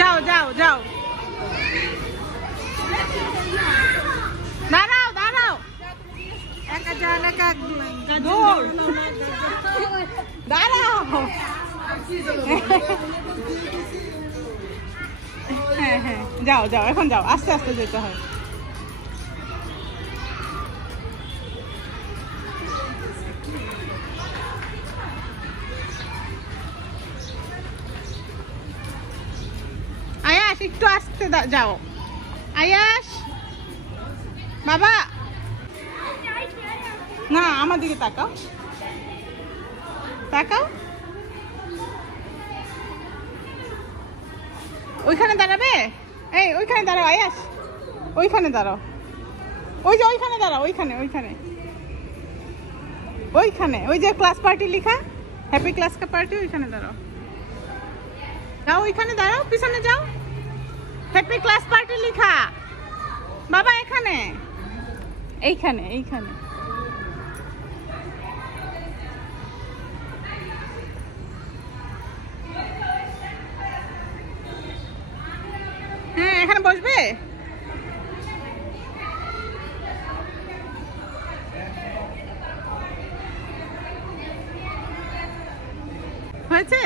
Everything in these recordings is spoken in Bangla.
যাও যাও যাও, দাঁড়াও দাঁড়াও, দাঁড়াও। হ্যাঁ হ্যাঁ, যাও যাও, এখন যাও, আস্তে আস্তে যেতে হয়। আয়াস একটু আস্তে যাও, আয়াস বাবা, না আমার দিকে তাকাও, তাকাও। ওইখানে দাঁড়াবে, এই ওইখানে দাঁড়াও আয়াস, ওইখানে দাঁড়াও, ওই যে ওইখানে দাঁড়াও, ওইখানে ওইখানে ওইখানে, ওই যে ক্লাস পার্টি লেখা, হ্যাপি ক্লাস পার্টি, ওইখানে দাঁড়াও। যাও ওইখানে দাঁড়াও, পিছনে যাও, হ্যাপি ক্লাস পার্টি লেখা বাবা, এখানে এইখানে এইখানে। হ্যাঁ এখানে বসবে। হয়েছে?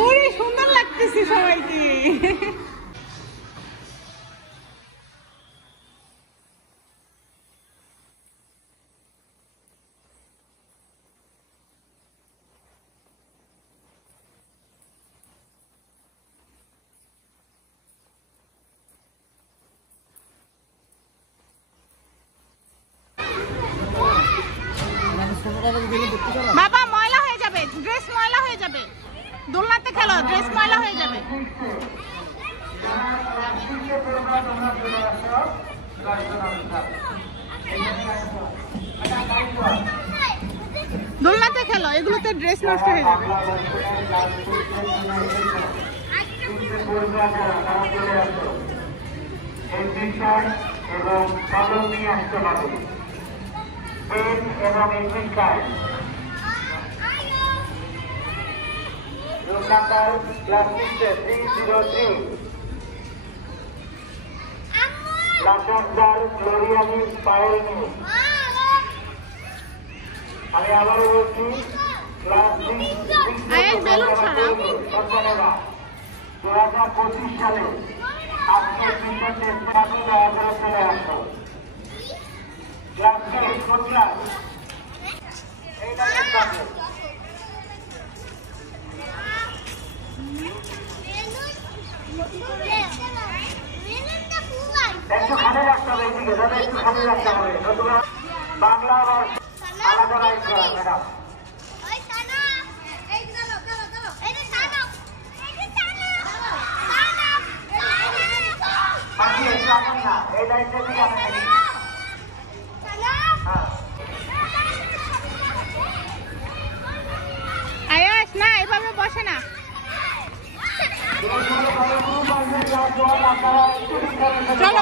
ওরে সুন্দর লাগতেছে সবাইকে। বাবা ময়লা হয়ে যাবে, ড্রেস ময়লা হয়ে যাবে, দোলনাতে খেলো, ড্রেস ময়লা হয়ে যাবে। দোলনাতে খেলো, এগুলোতে ড্রেস নষ্ট হয়ে যাবে। এবং কলম নিয়ে আসতে হবে, পেন এবং admit card. Room number class 303, লাশানদার গ্লোরিয়ানি পায়েল নিয়ে। আমি আবারও বলছি, ক্লাস 2025 সালে আজকে ফিল্ডের টেস্টে আসলে দয়া করে চলে আসো। ক্লাস 8 কোন ক্লাস? এই লাইনের কাছে একটু খালি রাখতে হবে, এইদিকে দাদা একটু খালি রাখতে হবে, নতুবা বাংলা আবার আলাদা লাইন করা। ম্যাডাম এই লাইনটা দিকে আয়াস না, এভাবে বসে না। চলো